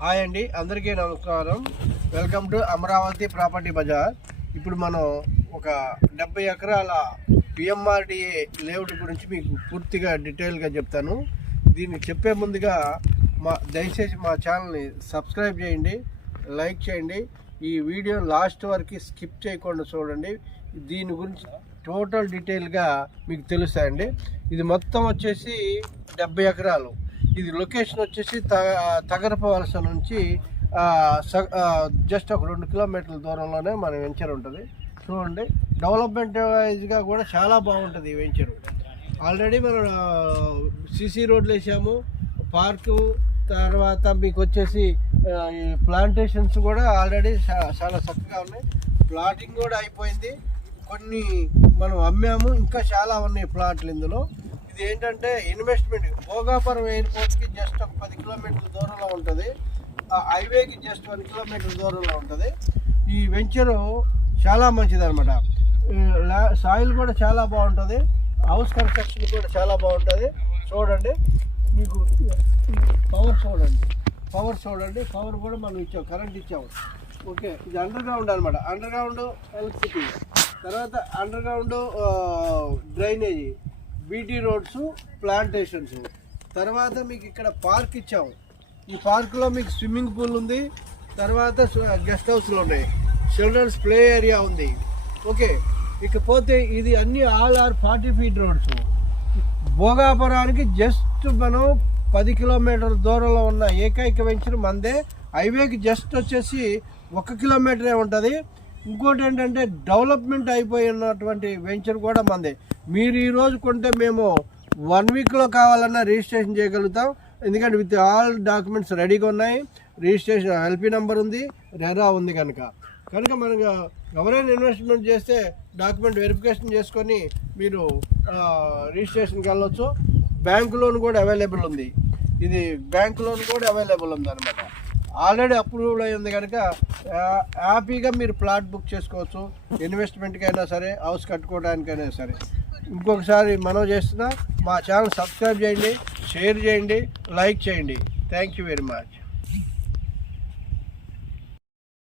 Hi అండి, అందరికీ నమస్కారం. Welcome to Amaravati Property Bazaar. ఇప్పుడు మనం ఒక 70 ఎకరాల పిఎంఆర్డిఏ లేఅవుట్ గురించి మీకు పూర్తిగా డీటెయిల్గా చెప్తాను. దీన్ని చెప్పే ముందుగా దయచేసి మా ఛానల్ని సబ్స్క్రైబ్ చేయండి, లైక్ చేయండి. ఈ వీడియో లాస్ట్ వరకు స్కిప్ చేయకుండా చూడండి. దీని గురించి టోటల్ డీటెయిల్గా మీకు తెలుస్తాయండి. ఇది మొత్తం వచ్చేసి 70 ఎకరాలు. ఇది లొకేషన్ వచ్చేసి తగరప వలస నుంచి జస్ట్ ఒక 2 కిలోమీటర్ల దూరంలోనే మన వెంచర్ ఉంటుంది. చూడండి, డెవలప్మెంట్ వైజ్గా కూడా చాలా బాగుంటుంది ఈ వెంచర్. ఆల్రెడీ మనం సిసి రోడ్లు వేసాము, పార్కు, తర్వాత మీకు వచ్చేసి ఈ ప్లాంటేషన్స్ కూడా ఆల్రెడీ చాలా చక్కగా ఉన్నాయి. ప్లాటింగ్ కూడా అయిపోయింది, కొన్ని మనం అమ్మాము, ఇంకా చాలా ఉన్నాయి ప్లాట్లు ఇందులో. ఇది ఏంటంటే ఇన్వెస్ట్మెంట్ భోగాపురం ఎయిర్పోర్ట్కి జస్ట్ ఒక 10 కిలోమీటర్ల దూరంలో ఉంటుంది. ఆ హైవేకి జస్ట్ 1 కిలోమీటర్ దూరంలో ఉంటుంది. ఈ వెంచరు చాలా మంచిది అనమాట. సాయిల్ కూడా చాలా బాగుంటుంది, హౌస్ కన్స్ట్రక్షన్ కూడా చాలా బాగుంటుంది. చూడండి, మీకు పవర్ చూడండి, పవర్ కూడా మనం ఇచ్చాము, కరెంట్ ఇచ్చాము. ఓకే, ఇది అండర్ గ్రౌండ్ అనమాట. అండర్ గ్రౌండ్ ఎలక్ట్రిసిటీ, తర్వాత under ground drainage, BT roads, plantations. తర్వాత మీకు ఇక్కడ పార్క్ ఇచ్చాము. ఈ పార్కులో మీకు స్విమ్మింగ్ పూల్ ఉంది, తర్వాత గెస్ట్ హౌస్లు ఉన్నాయి, చిల్డ్రన్స్ ప్లే ఏరియా ఉంది. ఓకే, ఇకపోతే ఇది అన్ని ఆల్ ఆర్ 40 ఫీట్ రోడ్స్. భోగాపురానికి జస్ట్ మనం 10 కిలోమీటర్ల దూరంలో ఉన్న ఏకైక వెంచర్ మందే. హైవేకి జస్ట్ వచ్చేసి 1 కిలోమీటరే ఉంటుంది. ఇంకోటి ఏంటంటే డెవలప్మెంట్ అయిపోయినటువంటి వెంచర్ కూడా మందే. మీరు ఈరోజు కొంటే మేము 1 వీక్లో కావాలన్నా రిజిస్ట్రేషన్ చేయగలుగుతాం, ఎందుకంటే విత్ ఆల్ డాక్యుమెంట్స్ రెడీగా ఉన్నాయి. రిజిస్ట్రేషన్ ఎల్పి నెంబర్ ఉంది, రెరా ఉంది. కనుక మనకు ఎవరైనా ఇన్వెస్ట్మెంట్ చేస్తే డాక్యుమెంట్ వెరిఫికేషన్ చేసుకొని మీరు రిజిస్ట్రేషన్కి వెళ్ళొచ్చు. బ్యాంక్ లోన్ కూడా అవైలబుల్ ఉంది. ఇది బ్యాంక్ లోన్ కూడా అవైలబుల్ ఉంది అనమాట. ఆల్రెడీ అప్రూవ్డ్ అయ్యింది కనుక హ్యాపీగా మీరు ప్లాట్ బుక్ చేసుకోవచ్చు. ఇన్వెస్ట్మెంట్కైనా సరే, హౌస్ కట్టుకోవడానికైనా సరే. ఇంకొకసారి మనం చేస్తున్నా, మా ఛానల్ సబ్స్క్రైబ్ చేయండి, షేర్ చేయండి, లైక్ చేయండి. Thank you very much.